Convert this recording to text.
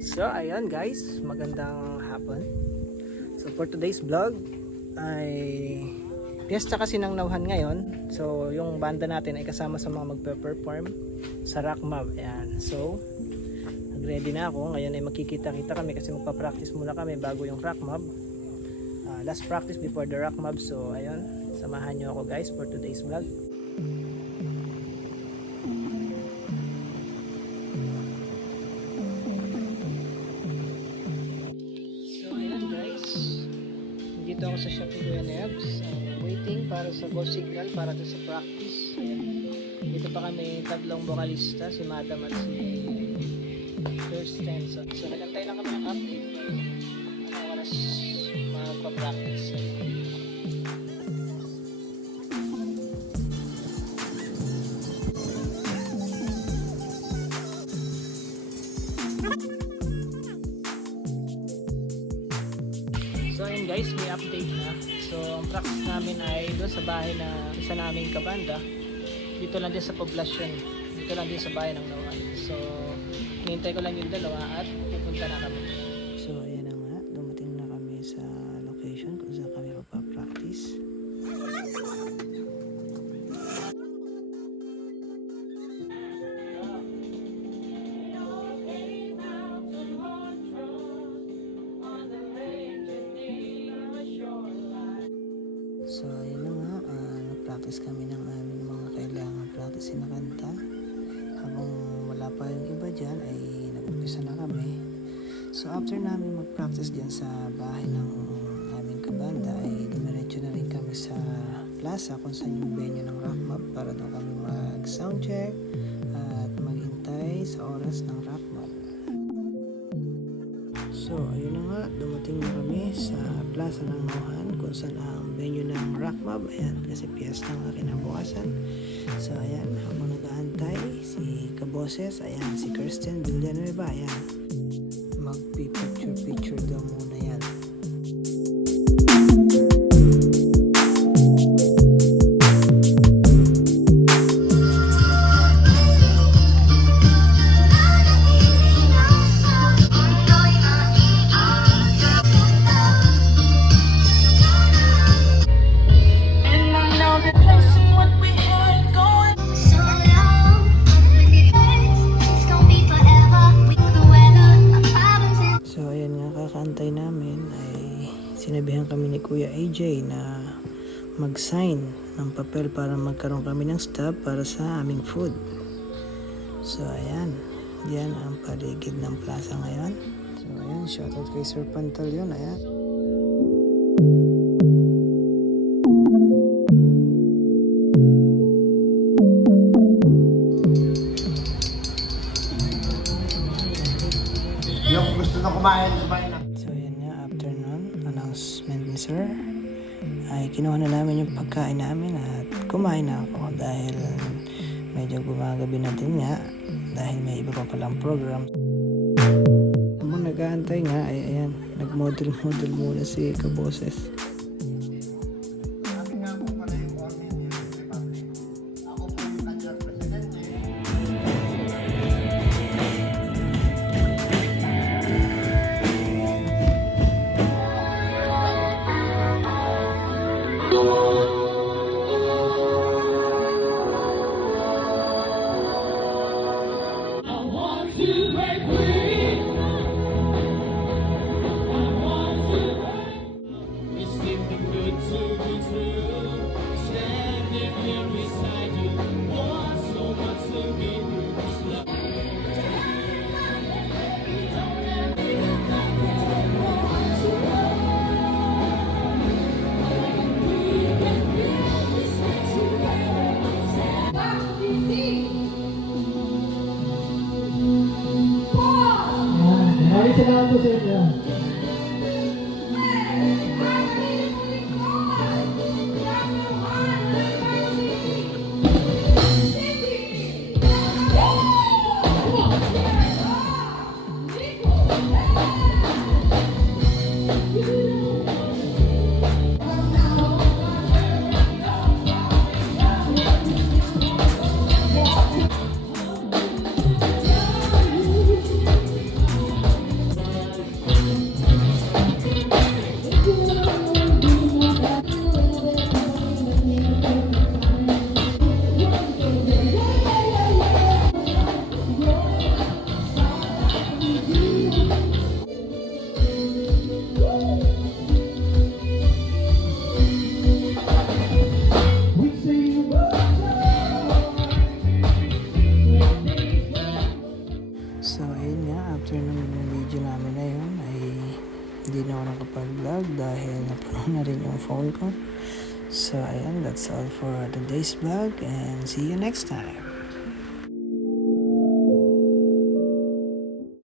So ayun guys, magandang hapon. So for today's vlog ay piyesta kasi ng Nauhan ngayon. So yung banda natin ay kasama sa mga magpe-perform sa Rock Mob. Ayan. So nag-ready na ako. Ngayon ay magkikita-kita kami kasi magpa-practice muna kami bago yung Rock Mob. Last practice before the Rock Mob. So ayun, samahan nyo ako guys for today's vlog. Dito ako sa Shopee Kuya Nebs, waiting para sa go signal para to sa practice. Dito pa kami tatlong vocalista, si Madam at si Kirsten. So nagantay lang kami ng update. Ano oras magpa-practice. So ayun guys, may update na. So ang practice namin ay doon sa bahay na isa naming kabanda. Dito lang din sa poblasyon. Dito lang din sa bahay ng Nauhan. So hinihintay ko lang yung dalawa at pupunta na kami. So ayan na nga, dumating na kami sa location kung saan kami magpa-practice. So ayun na nga, nag-practice kami ng aming mga kailangan practice na kanta. Habang wala pa yung iba dyan ay nag-umpisa na kami. So after namin mag-practice dyan sa bahay ng aming kabanda ay dumiretso na rin kami sa plaza kung saan yung venue ng Rock Mob para doon kami mag-soundcheck at maghintay sa oras ng Rock Mob. So ayun na nga, dumating na kami sa plaza ng Nauhan kung saan ang venue ng Rock Mob. Ayan, kasi piyesta ang kinabukasan. So ayan, habang nag-aantay si Kaboses, ayan, si Kirsten Villanueva, ayan, magpipicture daw muna yan. Kakantay namin ay sinabihan kami ni Kuya AJ na mag-sign ng papel para magkaroon kami ng stop para sa aming food. So ayan, yan ang paligid ng plaza ngayon. So ayan, shoutout kay Sir Pantal yun, ayan. Yung gusto na kumain na. So yan nga, after nun, announcement ni Sir, ay kinuha na namin yung pagkain namin at kumain na ako dahil medyo gumagabi na din nga dahil may iba pa palang program. Habang nag-aantay nga ay ayan, nag-model muna si Kaboses. Salamat po sa inyo. makapag-vlog dahil napuno na rin yung phone ko. So, ayan, that's all for today's vlog and see you next time.